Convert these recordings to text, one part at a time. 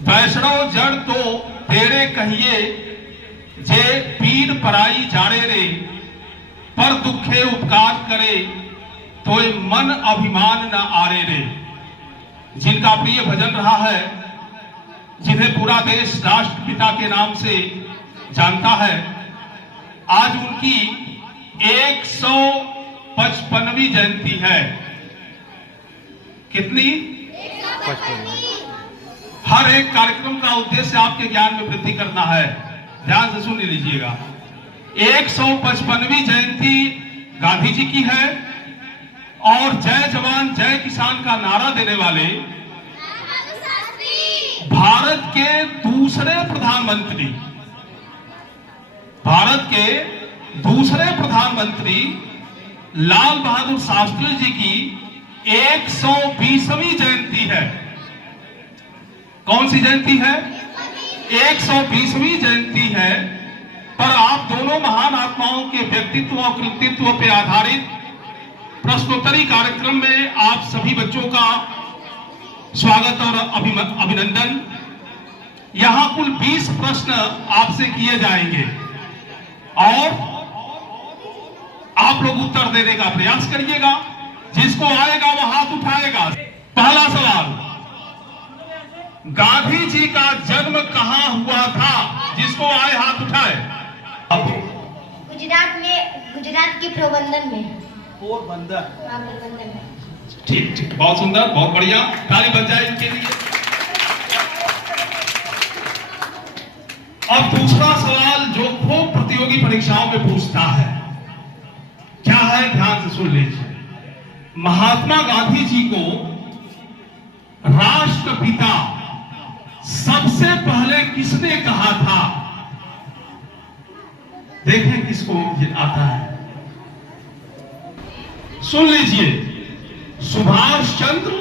वैष्णव जड़ तो तेरे कहिए जे पीर पराई जाड़े रे, पर दुखे उपकार करे तो मन अभिमान न आरे रे। जिनका प्रिय भजन रहा है, जिन्हें पूरा देश राष्ट्रपिता के नाम से जानता है, आज उनकी 155वीं जयंती है। कितनी? 155। हर एक कार्यक्रम का उद्देश्य आपके ज्ञान में वृद्धि करना है। ध्यान से सुन लीजिएगा। 155वीं जयंती गांधी जी की है और जय जवान जय किसान का नारा देने वाले भारत के दूसरे प्रधानमंत्री लाल बहादुर शास्त्री जी की 120वीं जयंती है। कौन सी जयंती है? 120वीं जयंती है। पर आप दोनों महान आत्माओं के व्यक्तित्व और कृतित्व पर आधारित प्रश्नोत्तरी कार्यक्रम में आप सभी बच्चों का स्वागत और अभिनंदन। यहां कुल 20 प्रश्न आपसे किए जाएंगे और आप लोग उत्तर देने का प्रयास करिएगा। जिसको आएगा वह हाथ उठाएगा। पहला सवाल, गांधी जी का जन्म कहां हुआ था? जिसको आए हाथ उठाए। गुजरात के पोरबंदर में। पोरबंदर में। ठीक, बहुत सुंदर, बहुत बढ़िया। ताली बज जाए इनके लिए। अब दूसरा सवाल जो खूब प्रतियोगी परीक्षाओं में पूछता है, क्या है? ध्यान से सुन लीजिए। महात्मा गांधी जी को राष्ट्रपिता सबसे पहले किसने कहा था? देखें किसको आता है। सुन लीजिए। सुभाष चंद्र,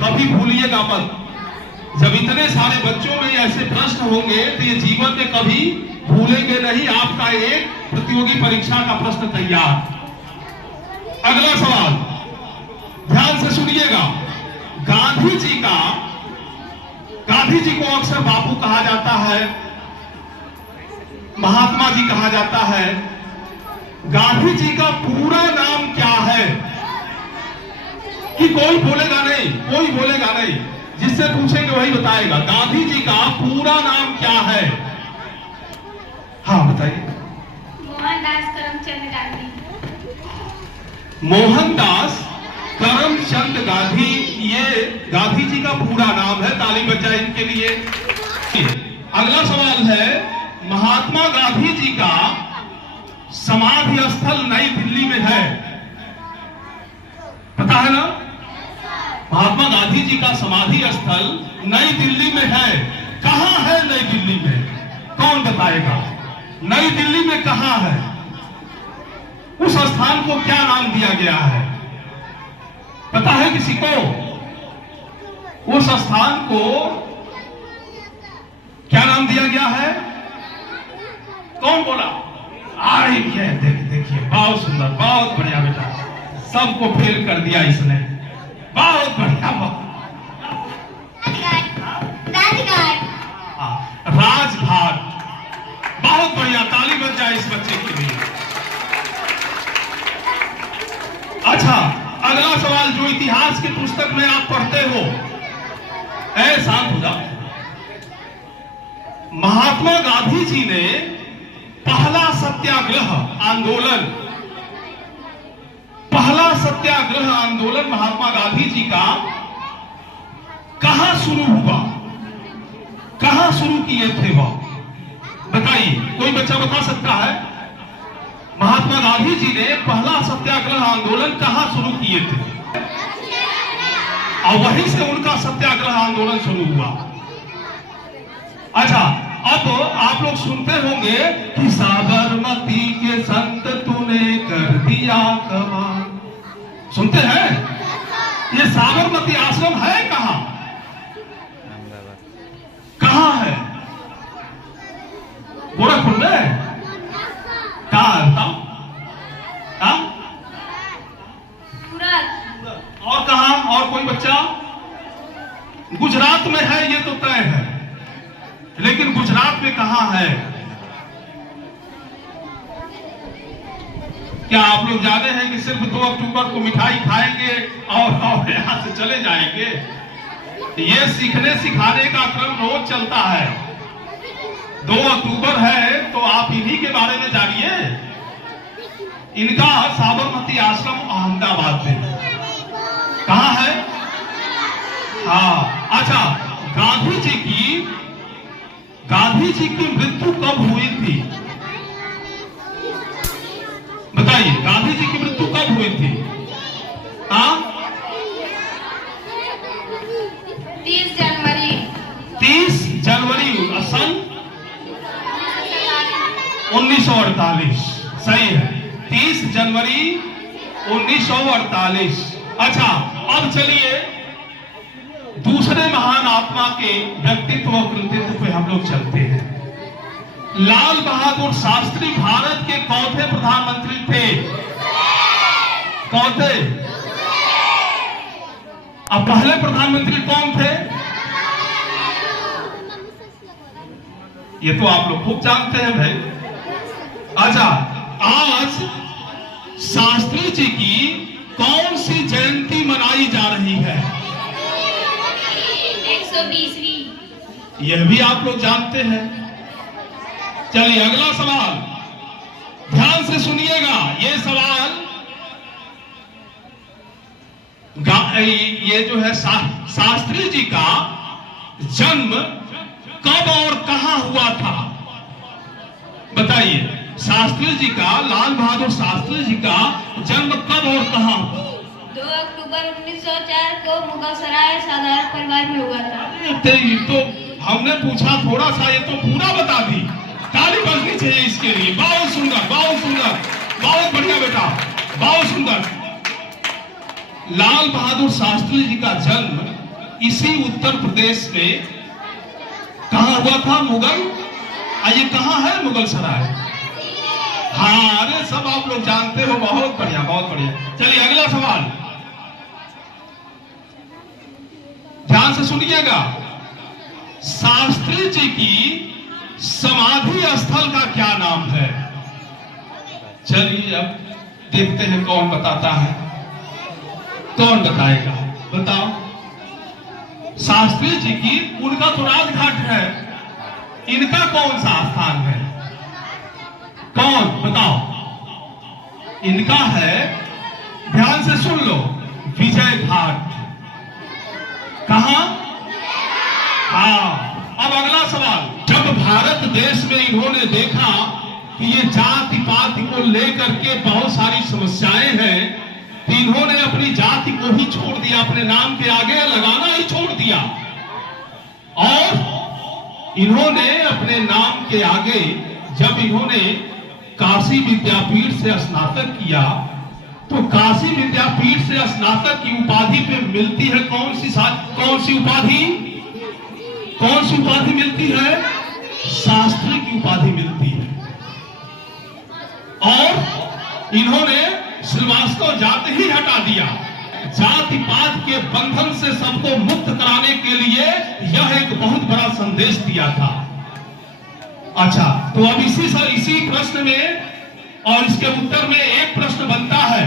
कभी भूलिएगा मत। जब इतने सारे बच्चों में ऐसे प्रश्न होंगे तो ये जीवन में कभी भूलेंगे नहीं। आपका एक प्रतियोगी परीक्षा का प्रश्न तैयार। अगला सवाल ध्यान से सुनिएगा। गांधी जी को अक्सर बापू कहा जाता है, महात्मा जी कहा जाता है। गांधी जी का पूरा नाम क्या है? कि कोई बोलेगा नहीं, जिससे पूछेंगे वही बताएगा। गांधी जी का पूरा नाम क्या है? हाँ बताइए। मोहनदास करमचंद गांधी। मोहनदास करमचंद गांधी, ये गांधी जी का पूरा नाम है। ताली बज जाए इनके लिए। अगला सवाल है, महात्मा गांधी जी का समाधि स्थल नई दिल्ली में है। पता है ना? महात्मा गांधी जी का समाधि स्थल नई दिल्ली में है। कहां है नई दिल्ली में? कौन बताएगा? नई दिल्ली में कहां है? उस स्थान को क्या नाम दिया गया है? पता है किसी को? उस स्थान को क्या नाम दिया गया है? कौन बोला? देखिए, बहुत सुंदर, बहुत बढ़िया बेटा। सबको फेल कर दिया इसने। बहुत बढ़िया। राजघाट। बहुत बढ़िया। ताली बज जाए इस बच्चे के लिए। अच्छा, अगला सवाल जो इतिहास की पुस्तक में आप पढ़ते हो। शांत हो जाओ। महात्मा गांधी जी ने पहला सत्याग्रह आंदोलन महात्मा गांधी जी का कहां शुरू हुआ? कहां शुरू किए थे वह? बताइए, कोई बच्चा बता सकता है? महात्मा गांधी जी ने पहला सत्याग्रह आंदोलन कहां शुरू किए थे? और वहीं से उनका सत्याग्रह आंदोलन शुरू हुआ। अच्छा, अब आप लोग सुनते होंगे कि साबरमती के संत तूने कर दिया कमाल। सुनते हैं? ये साबरमती आश्रम है कहां? कहां है? गोरखपुर में? कहां? और कहां? और कोई बच्चा? गुजरात में है ये तो तय है, लेकिन गुजरात में कहां है? क्या आप लोग जाने हैं कि सिर्फ 2 अक्टूबर को मिठाई खाएंगे और यहां से चले जाएंगे? ये सीखने सिखाने का क्रम रोज चलता है। 2 अक्टूबर है तो आप इन्हीं के बारे में जानिए। इनका साबरमती आश्रम अहमदाबाद में कहां है? हाँ, अच्छा, गांधी जी की मृत्यु कब हुई थी? बताइए, गांधी जी की मृत्यु कब हुई थी? हाँ, 30 जनवरी 30 जनवरी सन 1948। सही है, 30 जनवरी 1948। अच्छा, अब चलिए दूसरे महान आत्मा के व्यक्तित्व और कृतित्व पे हम लोग चलते हैं। लाल बहादुर शास्त्री भारत के कौन थे प्रधानमंत्री थे? कौन थे? अब पहले प्रधानमंत्री कौन थे? ये तो आप लोग खूब जानते हैं भाई। अच्छा, आज शास्त्री जी की कौन सी जयंती मनाई जा रही है? 120वीं। यह भी आप लोग जानते हैं। चलिए अगला सवाल ध्यान से सुनिएगा। ये सवाल ये जो है शास्त्री जी का जन्म कब और कहां हुआ था? बताइए, शास्त्री जी का, लाल बहादुर शास्त्री जी का जन्म कब और कहां हुआ? 2 अक्टूबर 1904 को मुगलसराय साधारण परिवार में हुआ था। तो हमने पूछा थोड़ा सा, ये तो पूरा बता दी। ताली बजनी चाहिए इसके लिए। बहुत सुंदर, बहुत सुंदर, बहुत बढ़िया बेटा, बहुत सुंदर। लाल बहादुर शास्त्री जी का जन्म इसी उत्तर प्रदेश में कहां हुआ था? मुगल, ये कहां है? मुगलसराय। हाँ, अरे सब आप लोग जानते हो। बहुत बढ़िया, बहुत बढ़िया। चलिए अगला सवाल ध्यान से सुनिएगा। शास्त्री जी की समाधि स्थल का क्या नाम है? चलिए अब देखते हैं कौन बताता है। कौन बताएगा? बताओ। शास्त्री जी की, उनका तो राजघाट है, इनका कौन सा स्थान है? कौन बताओ? इनका है, ध्यान से सुन लो, विजय घाट। कहां? हाँ। अब अगला सवाल, जब भारत देश में इन्होंने देखा कि ये जाति पाति को लेकर के बहुत सारी समस्याएं हैं, तो इन्होंने अपनी जाति को ही छोड़ दिया, अपने नाम के आगे लगाना ही छोड़ दिया, और इन्होंने अपने नाम के आगे, जब इन्होंने काशी विद्यापीठ से स्नातक किया, तो काशी विद्यापीठ से स्नातक की उपाधि पे मिलती है कौन सी उपाधि? कौन सी उपाधि मिलती है? शास्त्री की उपाधि मिलती है। और इन्होंने श्रीवास्तव जाति ही हटा दिया। जाति पात के बंधन से सबको मुक्त कराने के लिए यह एक बहुत बड़ा संदेश दिया था। अच्छा, तो अब इसी प्रश्न में और इसके उत्तर में एक प्रश्न बनता है,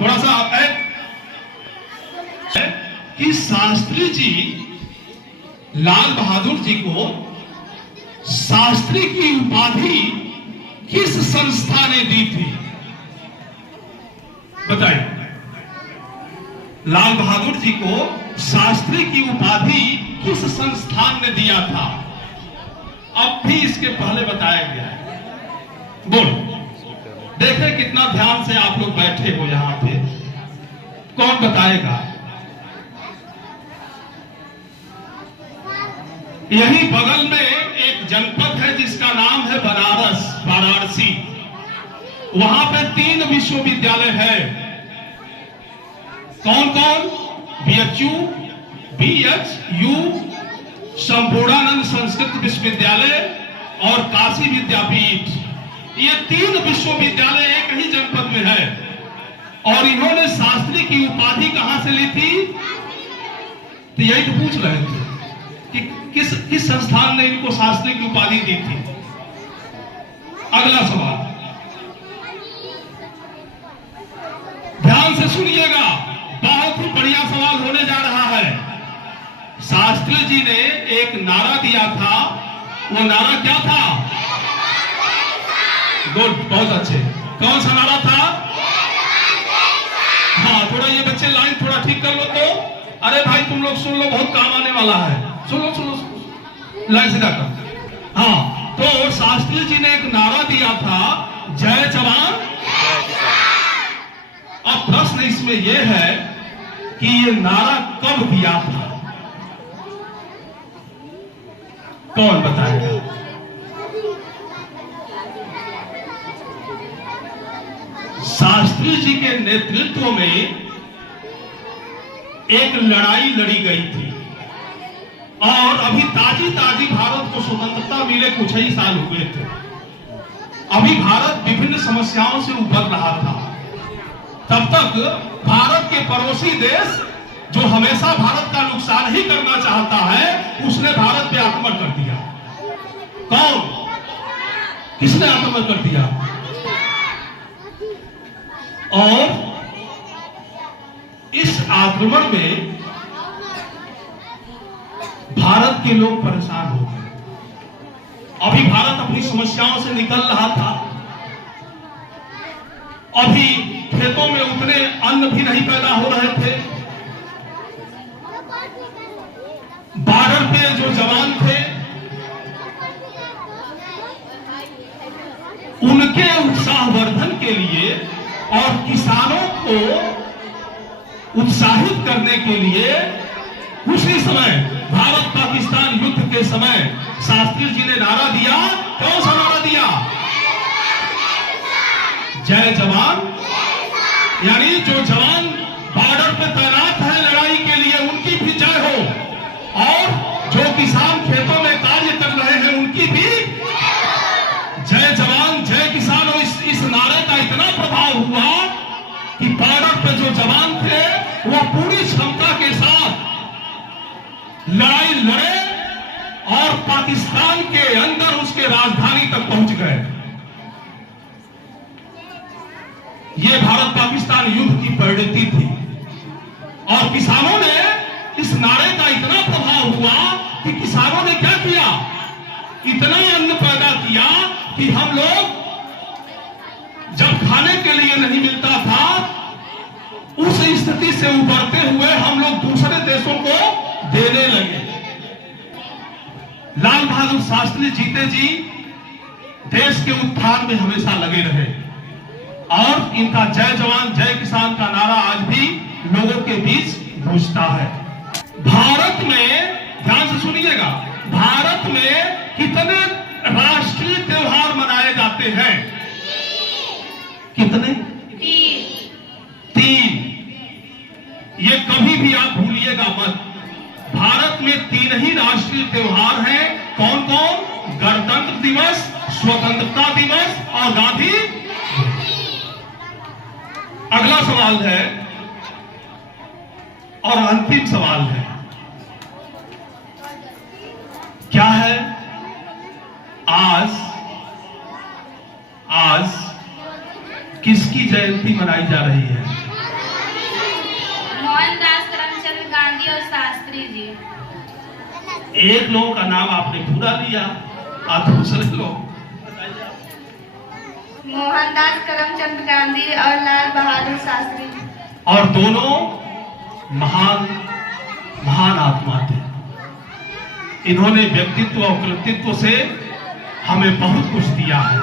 थोड़ा सा कि शास्त्री जी, लाल बहादुर जी को शास्त्री की उपाधि किस संस्था ने दी थी? बताइए। लाल बहादुर जी को शास्त्री की उपाधि किस संस्थान ने दिया था? अब भी इसके पहले बताया गया है। बोल, देखें कितना ध्यान से आप लोग बैठे हो यहां पे। कौन बताएगा? यही बगल में एक जनपद है जिसका नाम है बनारस, वाराणसी। वहां पे 3 विश्वविद्यालय है। कौन कौन? BHU, BHU, संपूर्णानंद संस्कृत विश्वविद्यालय और काशी विद्यापीठ। ये 3 विश्वविद्यालय एक ही जनपद में है। और इन्होंने शास्त्री की उपाधि कहां से ली थी? तो यही तो पूछ रहे थे। कि किस संस्थान ने इनको शास्त्री की उपाधि दी थी? अगला सवाल ध्यान से सुनिएगा, बहुत ही बढ़िया सवाल होने जा रहा है। शास्त्री जी ने एक नारा दिया था, वो नारा क्या था? गुड, बहुत अच्छे। कौन सा नारा था? हाँ, थोड़ा ये बच्चे लाइन थोड़ा ठीक कर लो तो। अरे भाई तुम लोग सुन लो, बहुत काम आने वाला है। सुन लो, लाइन सीधा कर। हाँ, तो शास्त्री जी ने एक नारा दिया था, जय जवान। अब प्रश्न इसमें यह है कि ये नारा कब दिया था? कौन बताएगा? शास्त्री जी के नेतृत्व में एक लड़ाई लड़ी गई थी और अभी ताजी भारत को स्वतंत्रता मिले कुछ ही साल हुए थे। अभी भारत विभिन्न समस्याओं से उबर रहा था। तब तक भारत के पड़ोसी देश जो हमेशा भारत का नुकसान ही करना चाहता है, उसने भारत पे आक्रमण कर दिया। कौन? किसने आक्रमण कर दिया? और इस आक्रमण में भारत के लोग परेशान हो गए। अभी भारत अपनी समस्याओं से निकल रहा था। अभी खेतों में उतने अन्न भी नहीं पैदा हो रहे थे। बॉर्डर पे जो जवान थे, उनके उत्साहवर्धन के लिए और किसानों को उत्साहित करने के लिए उसी समय भारत पाकिस्तान युद्ध के समय शास्त्री जी ने नारा दिया। कौन सा नारा दिया? जय जवान। यानी जो जवान बॉर्डर पे तैनात है लड़ाई के लिए, उनकी भी जय हो, और जो किसान खेतों में कार्य कर रहे हैं उनकी भी जय जवान जय किसान हो। इस नारे का इतना प्रभाव हुआ कि बॉर्डर पे जो जवान थे वो पूरी क्षमता के साथ लड़ाई लड़े और पाकिस्तान के अंदर उसके राजधानी तक पहुंच गए। ये भारत पाकिस्तान युद्ध की परिणति थी और किसानों ने इस नारे का इतना प्रभाव हुआ कि किसानों ने क्या किया? इतना अन्न पैदा किया कि हम लोग जब खाने के लिए नहीं मिलता था, उस स्थिति से उबरते हुए हम लोग दूसरे देशों को देने लगे। लाल बहादुर शास्त्री जीते जी देश के उत्थान में हमेशा लगे रहे और इनका जय जवान जय किसान का नारा आज भी लोगों के बीच गूंजता है। भारत में, ध्यान से सुनिएगा, भारत में कितने राष्ट्रीय त्योहार मनाए जाते हैं? कितने? 3। ये कभी भी आप भूलिएगा मत। भारत में 3 ही राष्ट्रीय त्योहार हैं। कौन कौन? गणतंत्र दिवस, स्वतंत्रता दिवस और गांधी। अगला सवाल है और अंतिम सवाल है, क्या है? आज किसकी जयंती मनाई जा रही है? मोहनदास करमचंद गांधी और शास्त्री जी। एक लोगों का नाम आपने पूरा लिया और दूसरे लोग? मोहनदास करमचंद गांधी और लाल बहादुर शास्त्री। और दोनों महान आत्मा थे। इन्होंने व्यक्तित्व और कृतित्व से हमें बहुत कुछ दिया है।